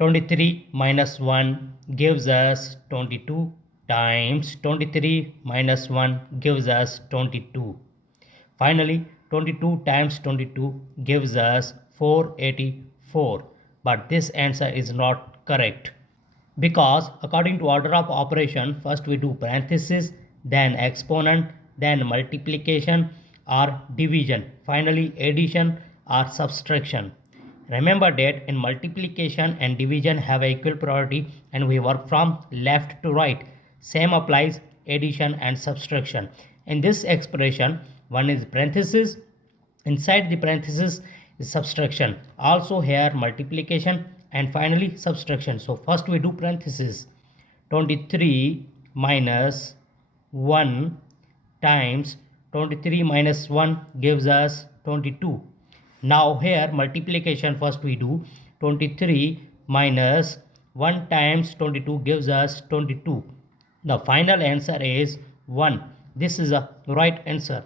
23 minus 1 gives us 22 times 23 minus 1 gives us 22. Finally, 22 times 22 gives us 484. But this answer is not correct, because according to order of operation, first we do parenthesis, then exponent, then multiplication or division, finally addition or subtraction. Remember that in multiplication and division have equal priority and we work from left to right. Same applies addition and subtraction. In this expression, one is parenthesis, inside the parenthesis is subtraction, also here multiplication and finally subtraction. So first we do parenthesis. 23 minus 1 times 23 minus 1 gives us 22. Now here multiplication first we do. 23 minus 1 times 22 gives us 22. The final answer is 1. This is a right answer.